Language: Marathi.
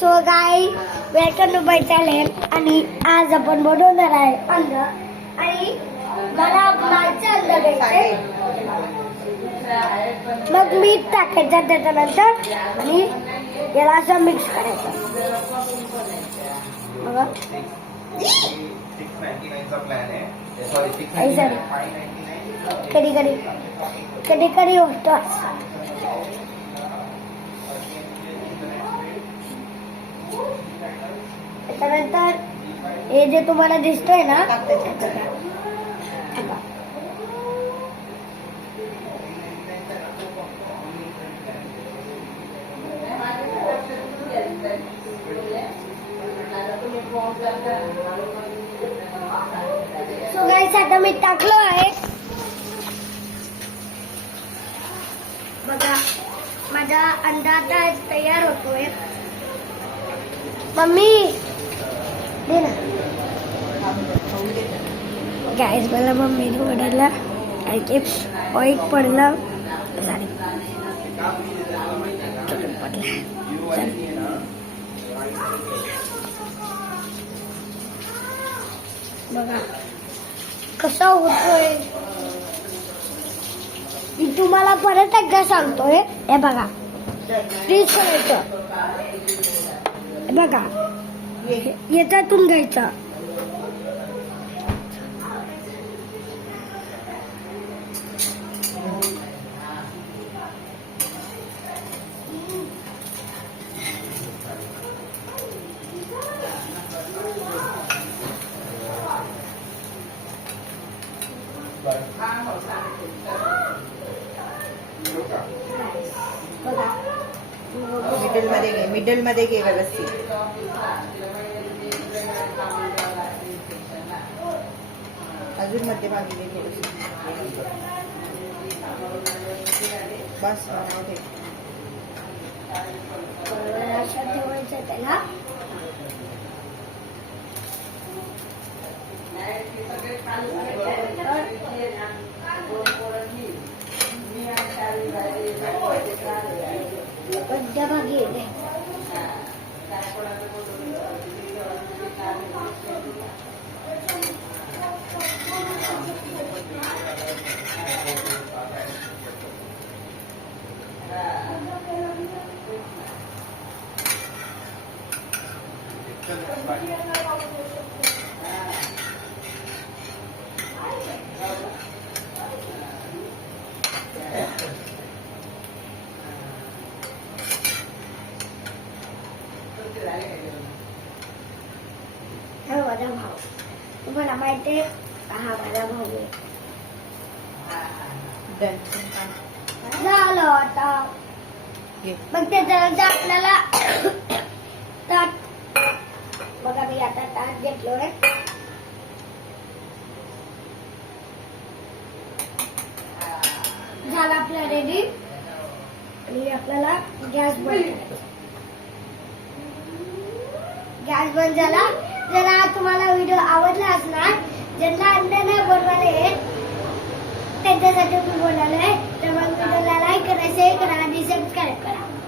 So guys welcome to my channel. आणि आज आपण बनवणार आहे अंडा. आणि मला मागचं अंडा घ्यायचे, मग मीठ टाकायचं त्याच्यानंतर आणि याला असं मिक्स करायचं. बघा कधी कधी कधी कधी होतं. त्याच्यानंतर हे जे तुम्हाला दिसतोय ना सो गाइस आता मी टाकलो आहे. बघा माझा अंडा आता तयार होतोय. मम्मी दे ना. गाइस मला मम्मीने ओरडला काही चिप्स ऑइल पडला झाली बघा कसा होतोय. मी तुम्हाला परत एकदा सांगतोय. हे बघा फ्रीज करायचं. हे बघा याच्यातून घ्यायचं. मिडल मध्ये घे व्यवस्थित. अजून मध्यभागी घे थोडस. बस ठेवायचं त्याला. मध्यभागी हा माझा भाऊ. तुम्हाला माहिती आहे हा माझा भाऊ आहे. झालं आता. मग त्याच्यानंतर आपल्याला ताट. बघा मी आता ताट घेतलोय. झाला आपला रेडी. आणि आपल्याला गॅस बंद करायचा. गॅस बंद झाला. जर तुम्हाला व्हिडिओ आवडला असणार, ज्यांना अंडा नाही बनवायला येत त्यांच्यासाठी मी बनवलंय. तर मग व्हिडिओला लाईक करा, शेअर करा आणि सबस्क्राईब करा.